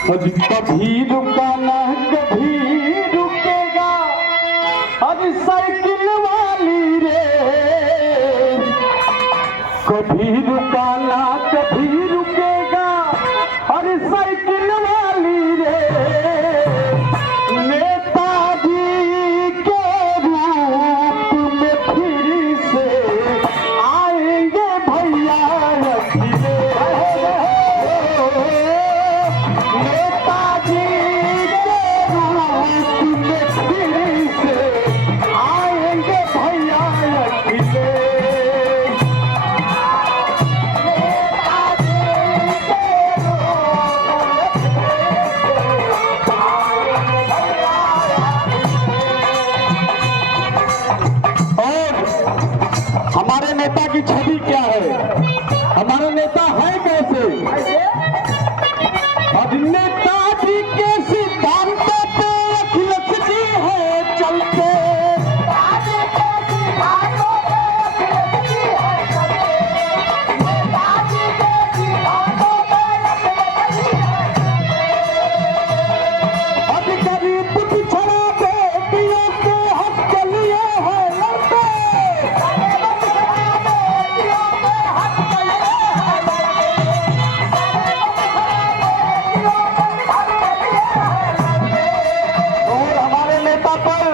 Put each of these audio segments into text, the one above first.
आज कभी रुका ना कभी रुकेगा, आज साइकिल वाली रे। कभी रुका ना कभी रुकेगा, आज साइकिल वाली रे। नेताजी के रूप में फिर से आएंगे भैया अखिले। नेताजी के रूप में फिर से आएंगे भैया अखिले। हमारे नेता की छवि क्या है, हमारा नेता है कैसे? अब नेताजी के सिद्धांतों पे अखिलेश जी है चलते। अब गरीब पिछड़ा बेटियों के हक के लिए है लड़ते। और हमारे नेता पर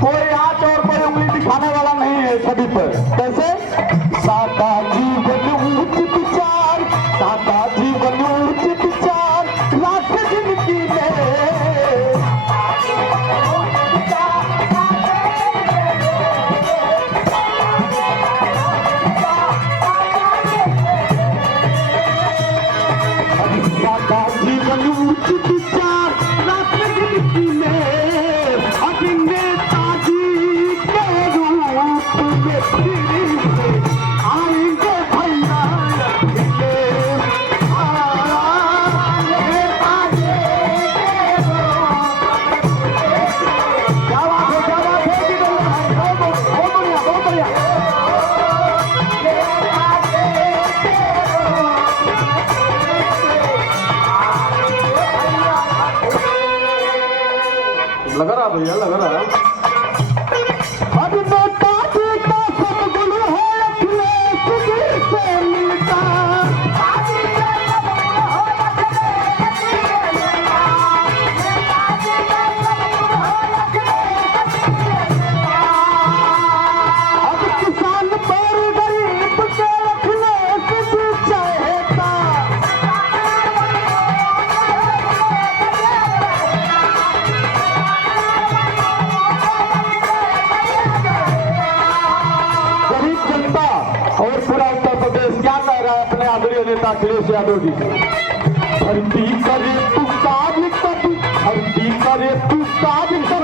कोई आंच और कोई उंगली दिखाने वाला नहीं है सभी पर। कैसे? सादा जीवन उच्च विचार, सादा जीवन उच्च विचार, राष्ट्र जिंदगी में। सादा जीवन उच्च विचार, राष्ट्र जिंदगी में। अब नेताजी के रूप में फिर से आएंगे भैया अखिले। नेताजी के रूप में। क्या बात है जी, बहुत बढ़िया बहुत बढ़िया। लग रहा भैया, लग रहा। अब नेताजी का सद्गुण है अखिलेश जी से मिलता। अब किसान पर गरीब के अखिलेश जी चाहेता। गरीब जनता और पूरा उत्तर प्रदेश क्या कह रहा है अपने आदरणीय नेता अखिलेश यादव जी से? धरती करे तू काज कभी, धरती करे तू काज कर